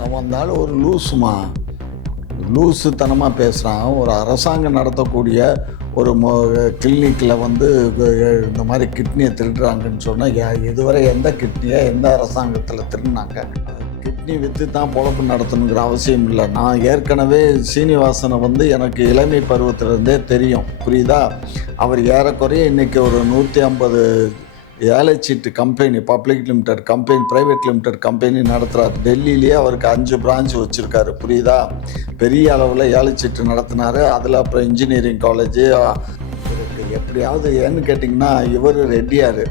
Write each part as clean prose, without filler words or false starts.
அவன் வந்தாலும் ஒரு லூசுத்தனமாக பேசுகிறான். ஒரு அரசாங்கம் நடத்தக்கூடிய ஒரு கிளினிக்கில் வந்து இந்த மாதிரி கிட்னியை திருடுறாங்கன்னு சொன்னால் இதுவரை எந்த கிட்னியை எந்த அரசாங்கத்தில் திருடினாங்க? கிட்னி விற்று தான் பொழப்பு நடத்தணுங்கிற அவசியம் இல்லை. நான் ஏற்கனவே சீனிவாசனை வந்து எனக்கு இளமை பருவத்திலேருந்தே தெரியும், புரியுதா? அவர் ஏறக்குறைய இன்றைக்கி ஒரு 150 ஏலச்சீட்டு company, public limited company, private limited company நடத்துகிறார். டெல்லியிலே அவருக்கு 5 பிரான்ச் வச்சுருக்காரு, புரியுதா? பெரிய அளவில் ஏலச்சீட்டு நடத்தினார். அதில் அப்புறம் இன்ஜினியரிங் காலேஜு இவருக்கு எப்படியாவது ஏன்னு கேட்டிங்கன்னா, இவர் ரெட்டியார்,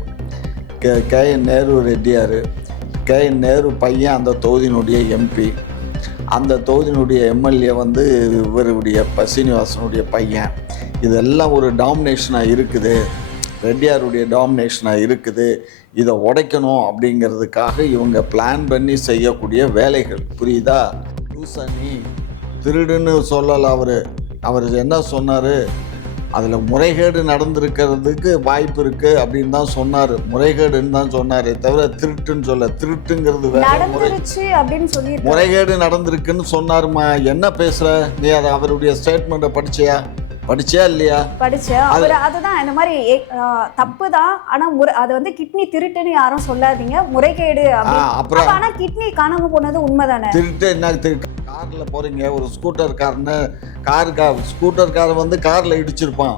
கேஎன் நேரு ரெட்டியார். கேஎன் நேரு பையன் அந்த தொகுதியினுடைய எம்பி, அந்த தொகுதியினுடைய எம்எல்ஏ வந்து இவருடைய சீனிவாசனுடைய பையன். இதெல்லாம் ஒரு டாமினேஷனாக இருக்குது, ரெட்டியாருடைய டாமினேஷனாக இருக்குது. இதை உடைக்கணும் அப்படிங்கிறதுக்காக இவங்க பிளான் பண்ணி செய்யக்கூடிய வேலைகள், புரியுதா? லூசானி திருடுன்னு சொல்லலை. அவர் என்ன சொன்னார்? அதில் முறைகேடு நடந்திருக்கிறதுக்கு வாய்ப்பு இருக்குது அப்படின்னு தான் சொன்னார். முறைகேடுன்னு தான் சொன்னாரே தவிர திருட்டுன்னு சொல்ல. திருட்டுங்கிறது வேற, முறைகேடு நடந்திருக்குன்னு சொன்னாருமா. என்ன பேசுகிற நீ? அதை அவருடைய ஸ்டேட்மெண்ட்டை படிச்சியா இல்லையா? படிச்சேன். அதுதான் இந்த மாதிரி தப்பு தான். ஆனா அது வந்து கிட்னி திருட்டுன்னு யாரும் சொல்லாதீங்க, முறைகேடு. அப்புறம் ஆனா கிட்னி காணாம போனது உண்மைதானே? திருட்டு என்ன? திருட்டு கார்ல போறீங்க, ஒரு ஸ்கூட்டர்காரன் வந்து கார்ல இடிச்சிருப்பான்.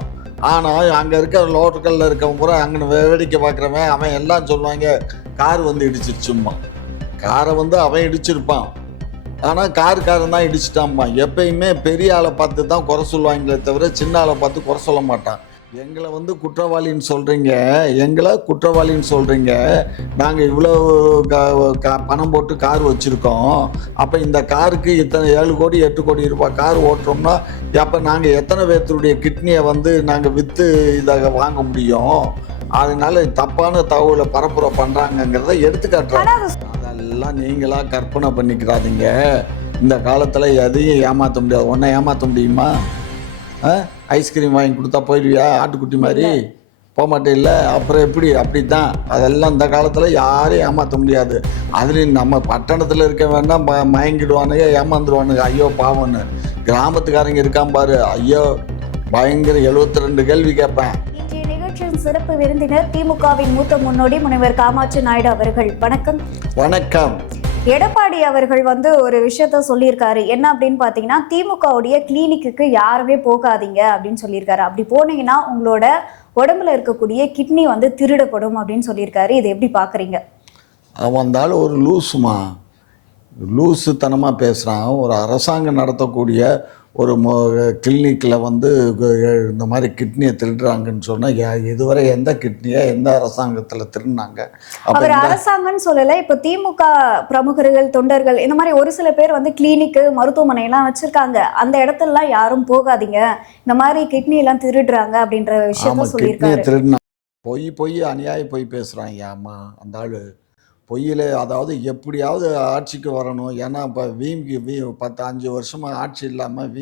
ஆனால் அங்கே இருக்க லோக்கலில் இருக்கவங்க பூரா அங்கே வேடிக்கை பார்க்குறவன் அவன் எல்லாம் சொல்லுவாங்க கார் வந்து இடிச்சிருச்சும்மா. காரை வந்து அவன் இடிச்சிருப்பான், ஆனால் காருக்காரன் தான் இடிச்சிட்டாம்மா. எப்பயுமே பெரிய ஆளை பார்த்து தான் குறை சொல்லுவாங்களே தவிர சின்ன ஆளை பார்த்து குறை சொல்ல மாட்டான். எங்களை வந்து குற்றவாளின்னு சொல்கிறீங்க, நாங்கள் இவ்வளோ பணம் போட்டு கார் வச்சுருக்கோம். அப்போ இந்த காருக்கு இத்தனை 7 கோடி 8 கோடி ரூபாய் கார் ஓட்டுறோம்னா அப்போ நாங்கள் எத்தனை பேர்த்துடைய கிட்னியை வந்து நாங்கள் விற்று இதை வாங்க முடியும்? அதனால தப்பான தகவலை பரப்புரை பண்ணுறாங்கங்கிறத எடுத்துக்காட்டுறாங்க. அதெல்லாம் நீங்களாக கற்பனை பண்ணிக்கிறாதீங்க. இந்த காலத்தில் எதையும் ஏமாற்ற முடியாது. ஒன்றை ஏமாற்ற முடியுமா? ஐஸ்கிரீம் வாங்கி கொடுத்தா போயிடுவியா? ஆட்டுக்குட்டி மாதிரி போக மாட்டே இல்லை? அப்புறம் எப்படி? அப்படி தான் அதெல்லாம் இந்த காலத்தில் யாரையும் ஏமாற்ற முடியாது. அதுலேயும் நம்ம பட்டணத்தில் இருக்க வேண்டாம் மயங்கிடுவானுங்க, ஏமாந்துருவானுங்க. ஐயோ பாவன்னு. கிராமத்துக்காரங்க இருக்கான் பாரு, ஐயோ பயங்கர 72 கேள்வி கேட்பேன். இன்றைய நிகழ்ச்சியின் சிறப்பு விருந்தினர் திமுகவின் மூத்த முன்னோடி முனைவர் காமாட்சி நாயுடு அவர்கள். வணக்கம். வணக்கம். எடப்பாடி அவர்கள் வந்து ஒரு விஷயத்த சொல்லியிருக்காரு. என்ன அப்படின்னு பார்த்தீங்கன்னா, திமுகவுடைய கிளினிக்கு யாருமே போகாதீங்க அப்படின்னு சொல்லியிருக்காரு. அப்படி போனீங்கன்னா உங்களோட உடம்புல இருக்கக்கூடிய கிட்னி வந்து திருடப்படும் அப்படின்னு சொல்லியிருக்காரு. இதை எப்படி பார்க்குறீங்க? அவன் வந்தாலும் ஒரு லூசுத்தனமாக பேசுகிறான். ஒரு அரசாங்கம் நடத்தக்கூடிய ஒரு கிளினிக்கில் வந்து இந்த மாதிரி கிட்னியை திருடுறாங்கன்னு சொன்னால் இதுவரை எந்த கிட்னியை எந்த அரசாங்கத்தில் திருடினாங்க? அவர் அரசாங்கம்னு சொல்லலை. இப்போ திமுக பிரமுகர்கள், தொண்டர்கள், இந்த மாதிரி ஒரு சில பேர் வந்து கிளினிக்கு, மருத்துவமனை எல்லாம் வச்சிருக்காங்க. அந்த இடத்துலலாம் யாரும் போகாதீங்க, இந்த மாதிரி கிட்னி எல்லாம் திருடுறாங்க அப்படின்ற விஷயத்த சொல்லியிருக்காரு. திருடினா பொய் அநியாய பொய் பேசுகிறான். ஏமா அந்த ஆள் பொய்யில், அதாவது எப்படியாவது ஆட்சிக்கு வரணும். ஏன்னா இப்போ வீம்பி 5 வருஷமாக ஆட்சி இல்லாமல்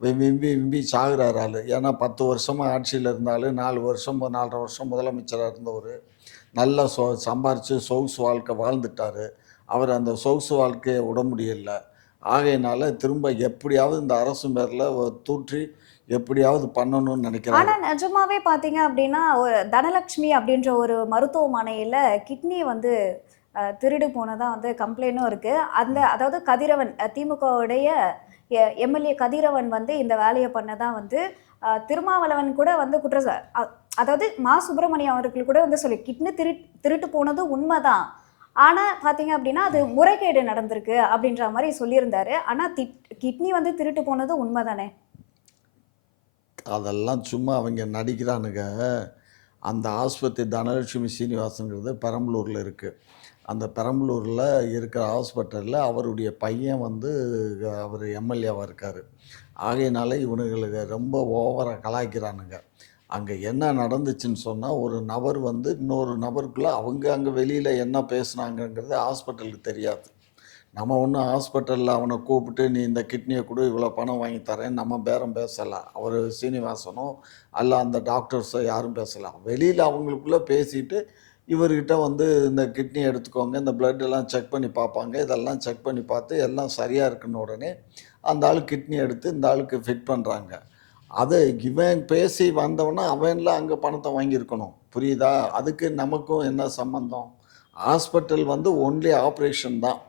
விம்பி சாகுறாரு ஆள். ஏன்னா 10 வருஷமாக ஆட்சியில் இருந்தாலும் 4 வருஷம் 4.5 வருஷம் முதலமைச்சராக இருந்தவர் நல்லா சம்பாரித்து சொகுசு வாழ்க்கை வாழ்ந்துட்டார். அவர் அந்த சொகுசு வாழ்க்கையை விட முடியலை. ஆகையினால திரும்ப எப்படியாவது இந்த அரசு பேரில் தூற்றி எப்படியாவது பண்ணணும்னு நினைக்கிறேன். ஆனால் நிஜமாவே பார்த்தீங்க அப்படின்னா, தனலட்சுமி அப்படின்ற ஒரு மருத்துவமனையில் கிட்னி வந்து திருடு போனதாக வந்து கம்ப்ளைண்ட்டும் இருக்குது. அதாவது கதிரவன், திமுகவுடைய எம்எல்ஏ கதிரவன் வந்து இந்த வேலையை பண்ணதான் வந்து திருமாவளவன் கூட வந்து அதாவது மா சுப்பிரமணியம் அவர்கள் கூட வந்து சொல்லி கிட்னி திருட்டு போனது உண்மைதான். ஆனால் பார்த்தீங்க அப்படின்னா அது முறைகேடு நடந்திருக்கு அப்படின்ற மாதிரி சொல்லியிருந்தாரு. ஆனால் கிட்னி வந்து திருட்டு போனது உண்மைதானே? அதெல்லாம் சும்மா அவங்க நடிக்கிறானுங்க. அந்த ஆஸ்பத்திரி தனலட்சுமி சீனிவாசங்கிறது பெரம்பலூரில் இருக்குது. அந்த பெரம்பலூரில் இருக்கிற ஹாஸ்பிட்டலில் அவருடைய பையன் வந்து அவர் எம்எல்ஏவாக இருக்கார். ஆகையினால இவனுங்களுக்கு ரொம்ப ஓவராக கலாய்க்கிறானுங்க. அங்கே என்ன நடந்துச்சுன்னு சொன்னால், ஒரு நபர் வந்து இன்னொரு நபருக்குள்ளே அவங்க அங்கே வெளியில் என்ன பேசுனாங்கங்கிறது ஹாஸ்பிட்டலுக்கு தெரியாது. நம்ம ஒன்றும் ஹாஸ்பிட்டலில் அவனை கூப்பிட்டு நீ இந்த கிட்னியை கூட இவ்வளோ பணம் வாங்கி தரேன்னு நம்ம பேரம் பேசலாம். அவர் சீனிவாசனோ அல்ல அந்த டாக்டர்ஸோ யாரும் பேசலாம். வெளியில் அவங்களுக்குள்ளே பேசிட்டு இவர்கிட்ட வந்து இந்த கிட்னி எடுத்துக்கோங்க, இந்த பிளட் எல்லாம் செக் பண்ணி பார்ப்பாங்க. இதெல்லாம் செக் பண்ணி பார்த்து எல்லாம் சரியா இருக்குன்ன உடனே, அந்த ஆள் கிட்னி எடுத்து இந்த ஆளுக்கு ஃபிட் பண்றாங்க. அது இவன் பேசி வந்தவனா, அவன்ல அங்க பணத்த வாங்கியிருக்கணும். புரியுதா? அதுக்கு நமக்கும் என்ன சம்மந்தம்? ஹாஸ்பிட்டல் வந்து ஒன்லி ஆப்பரேஷன் தான்.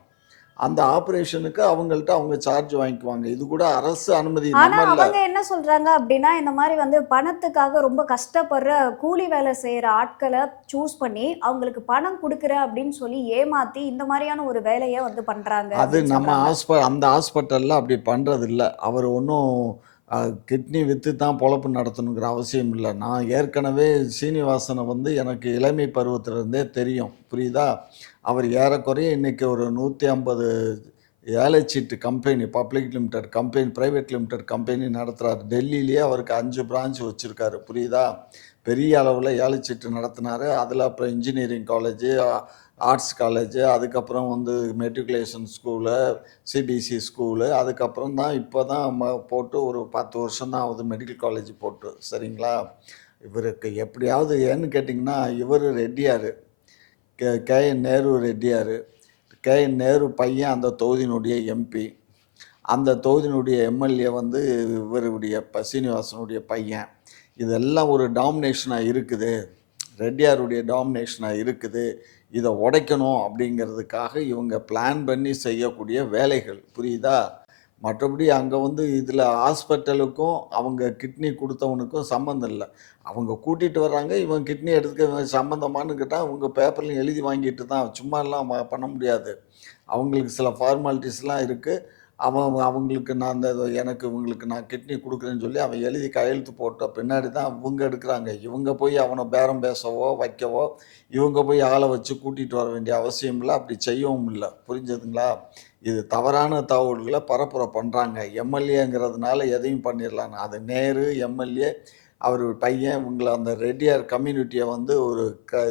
அந்த ஆப்பரேஷனுக்கு அவங்கள்ட்ட அவங்க சார்ஜ் வாங்கிக்குவாங்க. இது கூட அரசு அனுமதி ஆனா, நம்ம இல்ல. அவங்க என்ன சொல்றாங்க அப்டின்னா, இந்த மாரி வந்து பணத்துக்காக ரொம்ப கஷ்டப்படுற கூலி வேலை செய்ற ஆட்கள சூஸ் பண்ணி, அவங்களுக்கு பணம் குடுக்குறேன் அப்டின்னு சொல்லி ஏமாத்தி, இந்த மாரியான ஒரு வேலைய வந்து பண்றாங்க அது அப்டின்னு நம்ம சொல்றாங்க. அந்த ஹாஸ்பிட்டல்ல அப்படி பண்றதில்ல. அவர் ஒண்ணும் கிட்னி வித்து தான் பொழப்பு நடத்தணுங்கிற அவசியம் இல்ல. நான் ஏற்கனவே சீனிவாசன வந்து எனக்கு இளமை பருவத்திலிருந்தே தெரியும். புரியுதா? அவர் ஏறக்குறைய இன்னைக்கு ஒரு 150 ஏலச்சீட்டு company, public limited company, private limited company நடத்துறாரு. டெல்லியிலேயே அவருக்கு 5 பிரான்ச் வச்சிருக்காரு. புரியுதா? பெரிய அளவுல ஏலச்சீட்டு நடத்துனாரு. அதுல அப்புறம் இன்ஜினியரிங் காலேஜ், ஆர்ட்ஸ் காலேஜ், அதுக்கப்புறம் வந்து மெட்ரிகுலேஷன் ஸ்கூலு, சிபிஎஸ்இ ஸ்கூலு, அதுக்கப்புறம் தான் இப்போ தான் போட்டு ஒரு 10 வருஷம் தான் ஆகுது மெடிக்கல் காலேஜ் போட்டு. சரிங்களா? இவருக்கு எப்படியாவது ஏன்னு கேட்டிங்கன்னா, இவரு ரெட்டியாரு. கே.என். நேரு ரெட்டியாரு. கே.என். நேரு பையன் அந்த தொகுதியினுடைய எம்பி. அந்த தொகுதியினுடைய எம்எல்ஏ வந்து இவருடைய சீனிவாசனுடைய பையன். இதெல்லாம் ஒரு டாமினேஷனா இருக்குது. ரெட்டியாருடைய டாமினேஷனா இருக்குது. இத உடைக்கணும் அப்படிங்கிறதுக்காக இவங்க பிளான் பண்ணி செய்யக்கூடிய வேலைகள். புரியுதா? மற்றபடி அங்க வந்து இதுல ஹாஸ்பிட்டலுக்கும், அவங்க கிட்னி குடுத்தவனுக்கும் சம்மந்தம் இல்ல. அவங்க கூட்டிட்டு வர்றாங்க, இவன் கிட்னி எடுத்துக்க சம்மந்தமான்னு கேட்டா, உங்க பேப்பர்லயும் எழுதி வாங்கிட்டு தான். சும்மாலாம் பண்ண முடியாது. அவங்களுக்கு சில ஃபார்மாலிட்டீஸ்லாம் இருக்கு. அவங்களுக்கு நான் அந்த எனக்கு இவங்களுக்கு நான் கிட்னி குடுக்குறேன்னு சொல்லி அவன் எழுதி கையெழுத்து போட்ட பின்னாடி தான் இவங்க எடுக்குறாங்க. இவங்க போய் அவன பேரம் பேசவோ, வைக்கவோ, இவங்க போய் ஆள வச்சு கூட்டிட்டு வர வேண்டிய அவசியம் இல்ல. அப்படி செய்யவும் இல்ல. புரிஞ்சதுங்களா? இது தவறான தகவல்கள பரப்புர பண்றாங்க. எம்எல்ஏங்கிறதுனால எதையும் பண்ணிரலான்னு. அது நேரு, எம்எல்ஏ, அவரு பையன் இவங்கள அந்த ரெட்டியார் கம்யூனிட்டிய வந்து ஒரு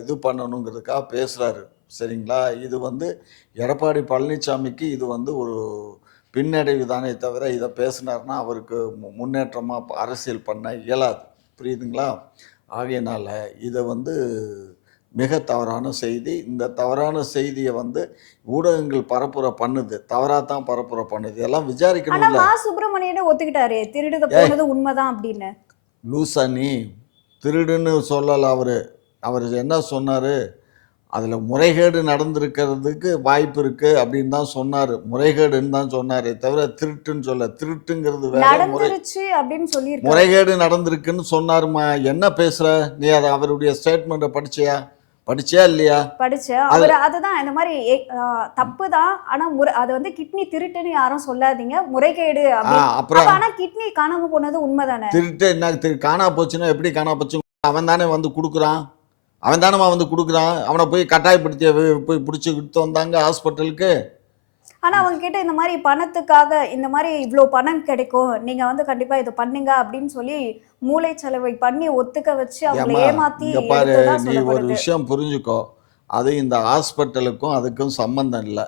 இது பண்ணணுங்கிறதுக்காக பேசுறாரு. சரிங்களா? இது வந்து எடப்பாடி பழனிசாமிக்கு இது வந்து ஒரு பின்னடைவு தானே தவிர, இத பேசினார்னா அவருக்கு முன்னேற்றமா அரசியல் பண்ண இயலாது. புரியுதுங்களா? ஆகையினால இத வந்து மிக தவறான செய்தி. இந்த தவறான செய்திய வந்து ஊடகங்கள் பரப்புரை பண்ணுது. தவறா தான் பரப்புரை பண்ணுது. இதெல்லாம் ஆனா, விசாரிக்கணும்ல. சுப்பிரமணியனே ஒத்துக்கிட்டாரே! திருடுத ஏய்! போனது உண்மதான் அப்டின்னு. லூசா நீ? திருடுன்னு சொல்லல அவரு. அவரு என்ன சொன்னாரு? அதில முறைகேடு நடந்திருக்கிறதுக்கு வாய்ப்பு இருக்கு அப்படின்னு தான் சொன்னாரு. முறைகேடுன்னு தான் சொன்னாரே தவிர, திருட்டுன்னு சொல்லல. திருட்டுங்கிறது வேற, நடந்துருச்சு அப்டின்னு சொல்லியிருக்காரு. முறைகேடு நடந்திருக்குன்னு சொன்னாரும்மா. என்ன பேசுற? நீ அத அவருடைய ஸ்டேட்மெண்ட்ட படிச்சியா? படிச்சியா இல்லையா? படிச்சேன். அது அவரு அதுதான் இந்த மாரி தப்பு தான். ஆனா அது வந்து கிட்னி திருட்டுன்னு யாரும் சொல்லாதீங்க. முறைகேடு அப்டின்னு. அப்ப அப்புறம் ஆனா கிட்னி காணாம போனது உண்மதானே? திருட்டு என்ன காணா போச்சுன்னா எப்படி காணா போச்சு? அவன் தானே வந்து குடுக்குறான். அவன் தானம்மா வந்து குடுக்குறான். அவன போய் கட்டாயப்படுத்தி போய் புடிச்சு இழுத்து வந்தாங்க ஹாஸ்பிட்டலுக்கு. ஆனா அவங்க கிட்ட இந்த மாரி பணத்துக்காக இந்த மாரி இவ்ளோ பணம் கிடைக்கும். நீங்க வந்து கண்டிப்பா இத பண்ணுங்க அப்டின்னு சொல்லி மூளைச்சலவை பண்ணி ஒத்துக்க வச்சு அவங்கள ஏம்மா, ஏமாத்தி இங்க பாரு, எடுத்ததா நீ ஒரு சொல்லப்படுது. விஷயம் புரிஞ்சுக்கோ. அது இந்த ஹாஸ்பிட்டலுக்கும் அதுக்கும் சம்மந்தம் இல்ல.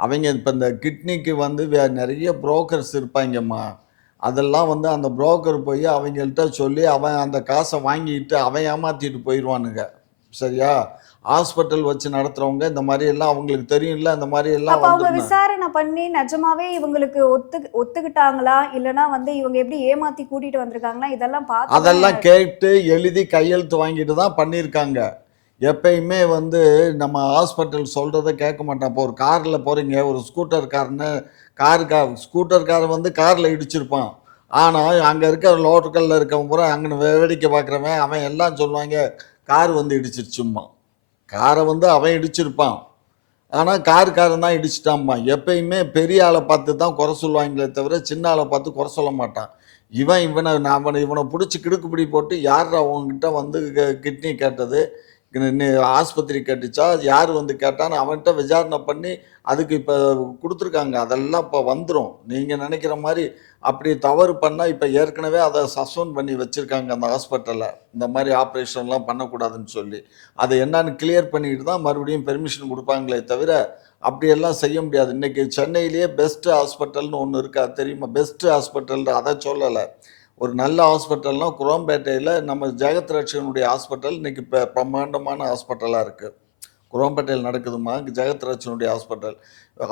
அவைங்க இப்ப இந்த கிட்னிக்கு வந்து நெறைய புரோக்கர்ஸ் இருப்பாய்ங்கம்மா. அதெல்லாம் வந்து அந்த புரோக்கர் போய் அவைங்கள்ட்ட சொல்லி, அவன் அந்த காச வாங்கிட்டு அவன் ஏமாத்திட்டு போயிருவானுங்க. சரியா? ஹாஸ்பிட்டல் வச்சு நடத்துறவங்க இந்த மாரி எல்லாம் அவங்களுக்கு தெரியும்ல, இந்த மாரி எல்லாம் அப்ப அவங்க வந்துருன்னு. விசாரணை பண்ணி நிஜமாவே இவங்களுக்கு ஒத்துக்கிட்டாங்களா? இல்லன்னா வந்து இவங்க எப்படி ஏமாத்தி கூட்டிட்டு வந்திருக்காங்களா? இதெல்லாம் பார்த்து தான் அதெல்லாம் கேட்டு, எழுதி, கையெழுத்து வாங்கிட்டு தான் பண்ணியிருக்காங்க. எப்பயுமே வந்து நம்ம ஹாஸ்பிட்டல் சொல்றத கேட்க மாட்டான். இப்போ ஒரு கார்ல போறீங்க, ஒரு ஸ்கூட்டர்காரன் வந்து கார்ல இடிச்சிருப்பான். ஆனா, அங்க இருக்க லோக்கல்ல இருக்கவன் பூரா அங்கன வேடிக்கை பார்க்குறவன், அவன் எல்லாம் சொல்லுவாங்க, கார் வந்து இடிச்சிருச்சும்பான். கார வந்து அவன் இடிச்சிருப்பான். ஆனா, காருக்காரன் தான் இடிச்சுட்டாம்பான். எப்பயுமே பெரிய ஆள பார்த்து தான் குறை சொல்லுவாங்களே தவிர, சின்ன ஆள பார்த்து குறை சொல்ல மாட்டான். இவன புடிச்சு கிடுக்குப்பிடி போட்டு, யார்றா உன்கிட்ட வந்து கிட்னி கேட்டது? ஆஸ்பத்திரி கட்டுச்சா? யார் வந்து கேட்டான்னு அவன்ட்ட விசாரணை பண்ணி, அதுக்கு இப்ப குடுத்துருக்காங்க. அதெல்லாம் இப்ப வந்துரும். நீங்க நெனைக்கிற மாரி அப்படி தவறு பண்ணா, இப்ப ஏற்கனவே அத சஸ்பெண்ட் பண்ணி வச்சிருக்காங்க அந்த ஹாஸ்பிட்டல்ல. இந்த மாரி ஆப்பரேஷன்லாம் பண்ணக்கூடாதுன்னு சொல்லி. அது என்னன்னு கிளியர் பண்ணிட்டு தான் மறுபடியும் பெர்மிஷன் குடுப்பாங்களே தவிர, அப்படியெல்லாம் செய்ய முடியாது. இன்னைக்கு சென்னையிலேயே பெஸ்ட் ஹாஸ்பிட்டல்னு ஒண்ணு இருக்கு. அது தெரியுமா? பெஸ்ட் ஹாஸ்பிட்டல் அத சொல்லல. ஒரு நல்ல ஹாஸ்பிட்டல்னால் குரோம்பேட்டையில் நம்ம ஜெகத் ரட்சகனுடைய ஹாஸ்பிட்டல் இன்றைக்கி இப்போ பிரம்மாண்டமான ஹாஸ்பிட்டலாக இருக்குது. குரோம்பேட்டையில் நடக்குதுமா ஜெகத் ரட்சகனுடைய ஹாஸ்பிட்டல்.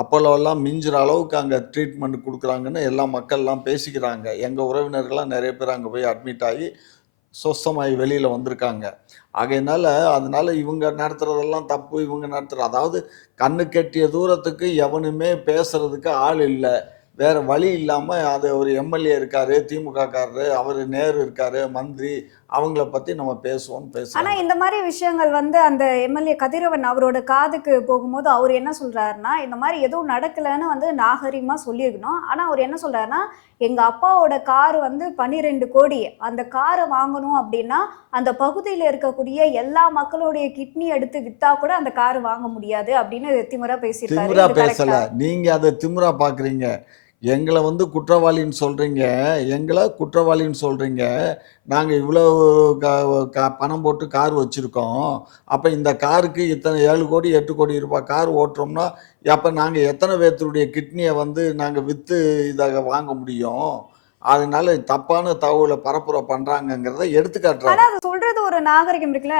அப்போலோலாம் மிஞ்சுற அளவுக்கு அங்கே ட்ரீட்மெண்ட் கொடுக்குறாங்கன்னு எல்லா மக்கள்லாம் பேசிக்கிறாங்க. எங்கள் உறவினர்கள்லாம் நிறைய பேர் அங்கே போய் அட்மிட் ஆகி சொஸ்தமாகி வெளியில் வந்திருக்காங்க. அதனால் இவங்க நடத்துகிறதெல்லாம் தப்பு, இவங்க அதாவது கண்ணு கெட்டிய தூரத்துக்கு எவனுமே பேசுகிறதுக்கு ஆள் இல்லை. வேறு வழி இல்லாமல் அது ஒரு எம்எல்ஏ இருக்கார், திமுககாரரு, அவர் நேரு இருக்கார், மந்திரி, அவங்கள பற்றி நம்ம பேசுவோம். ஆனால் இந்த மாதிரி விஷயங்கள் வந்து அந்த எம்எல்ஏ கதிரவன் அவரோட காதுக்கு போகும்போது அவர் என்ன சொல்கிறாருன்னா, இந்த மாதிரி எதுவும் நடக்கலைன்னு வந்து நாகரிகமாக சொல்லியிருக்கணும். ஆனால் அவர் என்ன சொல்கிறாருன்னா, எங்கள் அப்பாவோட கார் வந்து 12 கோடி, அந்த காரை வாங்கணும் அப்படின்னா அந்த பகுதியில் இருக்கக்கூடிய எல்லா மக்களுடைய கிட்னி எடுத்து விற்றா கூட அந்த கார் வாங்க முடியாது அப்படின்னு திமிரா பேசியிருக்காரு. திமிரா பேசலை, நீங்கள் அதை திமிரா பார்க்குறீங்க. எங்களை வந்து குற்றவாளின்னு சொல்கிறீங்க. நாங்கள் இவ்வளோ பணம் போட்டு கார் வச்சுருக்கோம். அப்போ இந்த காருக்கு இத்தனை 7 கோடி 8 கோடி ரூபாய் கார் ஓட்டுறோம்னா அப்போ நாங்கள் எத்தனை பேர்த்துடைய கிட்னியை வந்து நாங்கள் விற்று இதாக வாங்க முடியும்? அதனால தப்பான தகவலை பரப்புரை பண்ணுறாங்கங்கிறத எடுத்துக்காட்டுறாங்க. சொல்றது ஒரு நாகரிகம் இருக்குல்ல,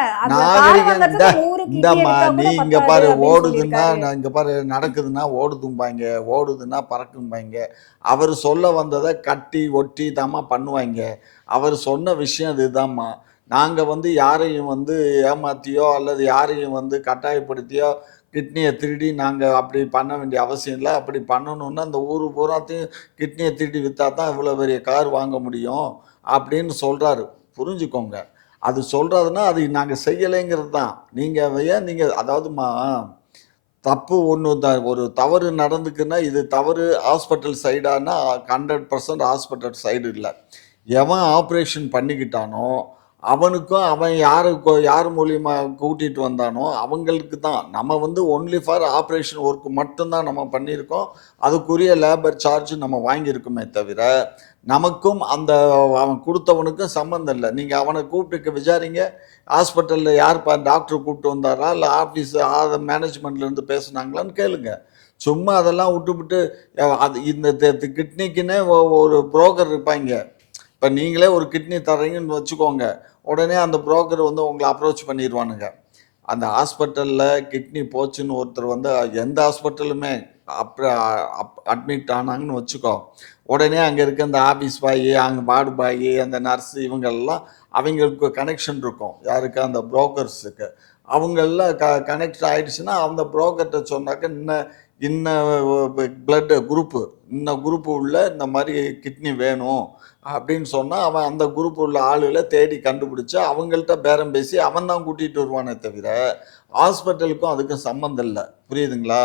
இந்தம்மா நீ இங்கே பாரு ஓடுதுன்னா, நான் இங்கே பாரு நடக்குதுன்னா ஓடுதும்பாங்க, ஓடுதுன்னா பறக்கும்பாங்க. அவர் சொல்ல வந்ததை கட்டி ஒட்டி தாம்மா பண்ணுவாங்க. அவர் சொன்ன விஷயம் இதுதாம்மா. நாங்கள் வந்து யாரையும் வந்து ஏமாற்றியோ அல்லது யாரையும் வந்து கட்டாயப்படுத்தியோ கிட்னியை திருடி நாங்கள் அப்படி பண்ண வேண்டிய அவசியம் இல்லை. அப்படி பண்ணணுன்னா அந்த ஊர் பூராத்தையும் கிட்னியை திருடி விற்றா தான் இவ்வளோ பெரிய கார் வாங்க முடியும் அப்படின்னு சொல்கிறாரு. புரிஞ்சுக்கோங்க, அது சொல்கிறதுனா அது நாங்கள் செய்யலைங்கிறது தான். நீங்கள் அதாவதுமா தப்பு ஒன்று தான், ஒரு தவறு நடந்துக்குன்னா இது தவறு ஹாஸ்பிட்டல் சைடானா 100% ஹாஸ்பிட்டல் சைடு இல்லை. எவன் ஆப்ரேஷன் பண்ணிக்கிட்டானோ அவனுக்கும் அவன் யார் மூலியமாக கூட்டிகிட்டு வந்தானோ அவங்களுக்கு தான். நம்ம வந்து ஒன்லி ஃபார் ஆப்ரேஷன் ஒர்க்கு மட்டும்தான் நம்ம பண்ணியிருக்கோம். அதுக்குரிய லேபர் சார்ஜ் நம்ம வாங்கியிருக்கோமே தவிர நமக்கும் அந்த அவன் கொடுத்தவனுக்கும் சம்மந்தம் இல்லை. நீங்கள் அவனை கூப்பிட்டு விசாரிங்க, ஹாஸ்பிட்டலில் யார்ப்பா டாக்டர் கூப்பிட்டு வந்தாரா இல்லை ஆஃபீஸ் மேனேஜ்மெண்ட்லேருந்து பேசுனாங்களான்னு கேளுங்க. சும்மா அதெல்லாம் விட்டுவிட்டு அது இந்த கிட்னிக்குன்னே ஒரு புரோக்கர் இருப்பாங்க. இப்போ நீங்களே ஒரு கிட்னி தர்றீங்கன்னு வச்சுக்கோங்க, உடனே அந்த புரோக்கர் வந்து உங்களை அப்ரோச் பண்ணிடுவானுங்க. அந்த ஹாஸ்பிட்டலில் கிட்னி போச்சுன்னு ஒருத்தர் வந்து எந்த ஹாஸ்பிட்டலுமே அட்மிட் ஆனாங்கன்னு வச்சுக்கோ, உடனே அங்கே இருக்க அந்த ஆஃபீஸ் பாய், அங்கே வார்டு பாய், அந்த நர்ஸு, இவங்கெல்லாம் அவங்களுக்கு கனெக்ஷன் இருக்கும். யாருக்கு? அந்த புரோக்கர்ஸுக்கு. அவங்களெலாம் கனெக்ட் ஆகிடுச்சுன்னா அந்த புரோக்கர்கிட்ட சொன்னாக்க இன்ன பிளட் குரூப்பு, குரூப்பு உள்ள இந்த மாதிரி கிட்னி வேணும் அப்படின்னு சொன்னால் அவன் அந்த குரூப் உள்ள ஆளுகளை தேடி கண்டுபிடிச்சி அவங்கள்ட்ட பேரம் பேசி அவன் தான் கூட்டிகிட்டு வருவானே தவிர ஹாஸ்பிட்டலுக்கும் அதுக்கும் சம்மந்தம் இல்லை. புரியுதுங்களா?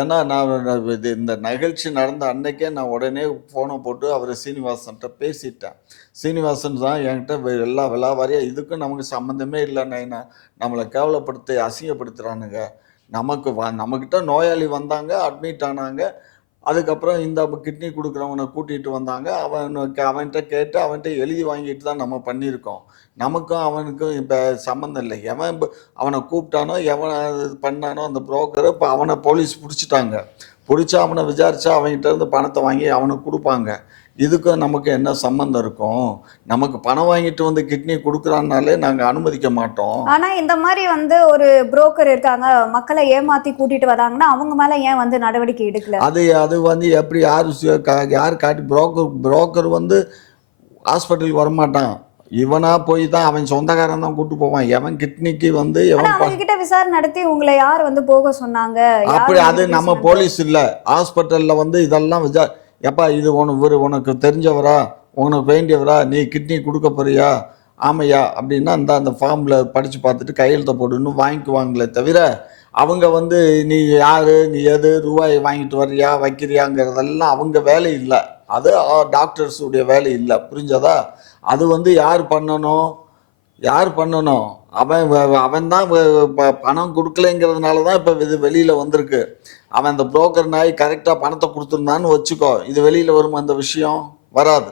ஏன்னா நான் இந்த நிகழ்ச்சி நடந்த அன்னைக்கே நான் உடனே ஃபோனை போட்டு அவர் சீனிவாசன்கிட்ட பேசிட்டேன். சீனிவாசன் தான் என்கிட்ட எல்லா விலாவாரியாக இதுக்கும் நமக்கு சம்மந்தமே இல்லைன்னா நம்மளை கேவலப்படுத்தி அசிங்கப்படுத்துகிறானுங்க. நம்மக்கிட்ட நோயாளி வந்தாங்க, அட்மிட் ஆனாங்க. அதுக்கப்புறம் இந்த கிட்னி கொடுக்குறவனை கூட்டிகிட்டு வந்தாங்க. அவன்கிட்ட கேட்டு அவன்கிட்ட எழுதி வாங்கிட்டு தான் நம்ம பண்ணியிருக்கோம். நமக்கும் அவனுக்கும் இப்போ சம்மந்தம் இல்லை. அவனை கூப்பிட்டானோ எவனை பண்ணானோ அந்த புரோக்கரை இப்போ அவனை போலீஸ் பிடிச்சிட்டாங்க. பிடிச்சா அவனை விசாரித்தா அவன்கிட்ட இருந்து பணத்தை வாங்கி அவனுக்கு கொடுப்பாங்க. இதுக்கும் நமக்கு என்ன சம்மந்தம் இருக்கும்? நமக்கு பணம் வாங்கிட்டு வந்து கிட்னி கொடுக்குறான்னாலே நாங்கள் அனுமதிக்க மாட்டோம். ஆனால் இந்த மாதிரி வந்து ஒரு புரோக்கர் இருக்காங்க, மக்களை ஏமாற்றி கூட்டிகிட்டு வராங்கன்னா அவங்க மேலே ஏன் வந்து நடவடிக்கை எடுக்கல? அது வந்து எப்படி யார் காட்டி புரோக்கர் வந்து ஹாஸ்பிட்டலுக்கு வரமாட்டான். இவனா போய் தான் அவன் சொந்தக்காரன் தான் கூட்டு போவான். எவன் கிட்னிக்கு வந்து அவங்ககிட்ட விசாரணை நடத்தி உங்களை யார் வந்து போக சொன்னாங்க? அப்படி அது நம்ம போலீஸ் இல்லை. ஹாஸ்பிட்டலில் வந்து இதெல்லாம் எப்பா இது உனக்கு தெரிஞ்சவரா, உனக்கு வேண்டியவரா, நீ கிட்னி கொடுக்க போறியா? ஆமையா அப்படின்னா அந்த ஃபார்மில் படித்து பார்த்துட்டு கையெழுத்த போடுன்னு வாங்கிக்குவாங்களே தவிர அவங்க வந்து நீ யார், நீ எது ரூபாய் வாங்கிட்டு வர்றியா வைக்கிறியாங்கிறதெல்லாம் அவங்க வேலை இல்லை. அது டாக்டர்ஸுடைய வேலை இல்லை. புரிஞ்சதா? அது வந்து யார் பண்ணணும்? அவன் தான் பணம் கொடுக்கலைங்கிறதுனால தான் இப்போ இது வெளியில் வந்திருக்கு. அவன் அந்த புரோக்கர் நாய் கரெக்டாக பணத்தை கொடுத்துருந்தான்னு வச்சுக்கோ, இது வெளியில் வருமா? அந்த விஷயம் வராது.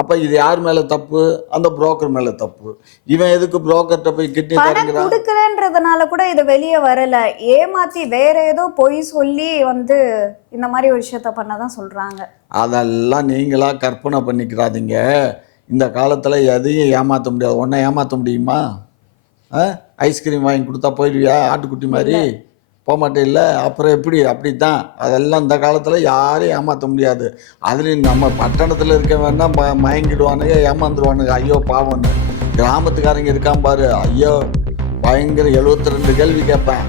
அப்போ இது யார் மேலே தப்பு? அந்த புரோக்கர் மேலே தப்பு. இவன் எதுக்கு புரோக்கர்கிட்ட போய் கிட்னி பணம் தருங்கிறான்? கொடுக்கலன்றதுனால கூட இது வெளியே வரல, ஏமாத்தி வேற ஏதோ பொய் சொல்லி வந்து இந்த மாதிரி ஒரு விஷயத்த பண்ணதான் சொல்றாங்க. அதெல்லாம் நீங்களா கற்பனை பண்ணிக்கிறாதீங்க. இந்த காலத்தில் எதையும் ஏமாற்ற முடியாது. ஒன்றை ஏமாற்ற முடியுமா? ஐஸ்கிரீம் வாங்கி கொடுத்தா போயிடுவியா ஆட்டுக்குட்டி மாதிரி? போக மாட்டே இல்லை. அப்புறம் எப்படி? அப்படித்தான். அதெல்லாம் இந்த காலத்தில் யாரையும் ஏமாற்ற முடியாது. அதுலேயும் நம்ம பட்டணத்தில் இருக்க வேணா மயங்கிடுவானுங்க, ஏமாந்துருவானுங்க. ஐயோ பாவம்னு. கிராமத்துக்காரங்க இருக்கான் பாரு, ஐயோ பயங்கர 72 கேள்வி கேட்பேன்.